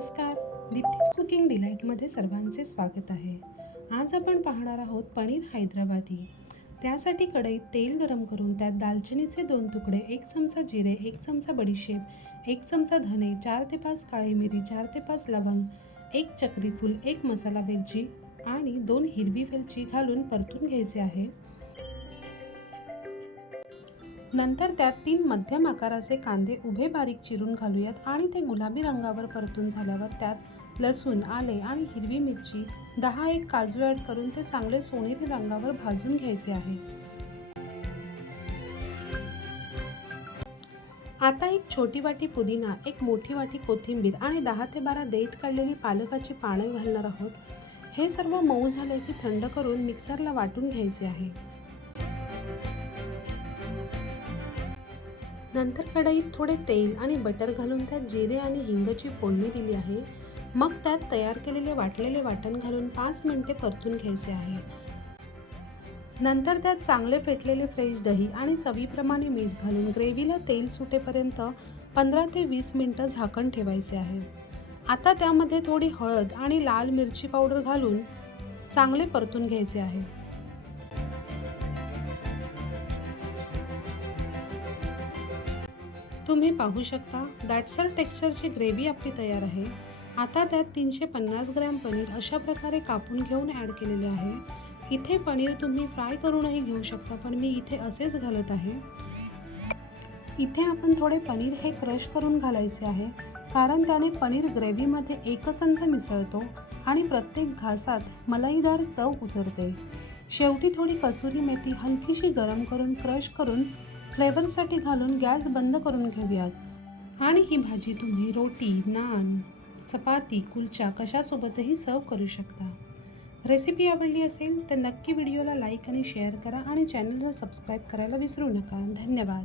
नमस्कार, दीप्तीज कुकिंग डिलाईटमध्ये सर्वांचे स्वागत आहे। आज आपण पाहणार आहोत पनीर हैदराबादी। त्यासाठी कढईत तेल गरम करून त्यात दालचिनीचे 2 तुकडे, 1 चमचा जिरे, 1 चमचा बडीशेप, 1 चमचा धने, 4 ते 5 काळी मिरी, 4 ते 5 लवंग, 1 चक्री फूल, 1 मसाला वेलची आणि 2 हिरवी वेलची घालून परतून घ्यायचे आहे। नंतर त्यात 3 मध्यम आकाराचे कांदे उभे बारीक चिरून घालूयात आणि ते गुलाबी रंगावर परतून झाल्यावर त्यात लसूण, आले आणि हिरवी मिरची, 10-1 काजू ॲड करून ते चांगले सोनेरी रंगावर भाजून घ्यायचे आहे। आता 1 छोटी वाटी पुदिना, 1 मोठी वाटी कोथिंबीर आणि 10 ते 12 देठ काढलेली पालकाची पाने घालणार आहोत। हे सर्व मऊ झाले की थंड करून मिक्सरला वाटून घ्यायचे आहे। नंतर कढईत थोडे तेल आणि बटर घालून त्यात जिरे आणि हिंगाची फोडणी दिली आहे। मग त्यात तयार केलेले वाटलेले वाटण घालून 5 मिनिटे परतून घ्यायचे आहे। नंतर त्यात चांगले फेटलेले फ्रेश दही आणि चवीप्रमाणे मीठ घालून ग्रेव्हीला तेल सुटेपर्यंत 15 ते 20 मिनिटं झाकण ठेवायचे आहे। आता त्यामध्ये थोडी हळद आणि लाल मिरची पावडर घालून चांगले परतून घ्यायचे आहे। तुम्ही पाहू शकता दाटसर टेक्स्चरची ग्रेव्ही आपली तयार आहे। आता त्यात 350 ग्रॅम पनीर अशा प्रकारे कापून घेऊन ॲड केलेले आहे। इथे पनीर तुम्ही फ्राय करूनही घेऊ शकता, पण मी इथे असेच घालत आहे। इथे आपण थोडे पनीर हे क्रश करून घालायचे आहे, कारण त्याने पनीर ग्रेव्हीमध्ये एकसंध मिसळतो आणि प्रत्येक घासात मलाईदार चव उतरते। शेवटी थोडी कसुरी मेथी हलकीशी गरम करून क्रश करून फ्लेवरसाठी घालून गॅस बंद करून घेऊयात। आणि ही भाजी तुम्ही रोटी, नान, चपाती, कुलचा कशासोबतही सर्व करू शकता। रेसिपी आवडली असेल तर नक्की व्हिडिओला लाईक आणि शेअर करा आणि चॅनलला सबस्क्राईब करायला विसरू नका। धन्यवाद।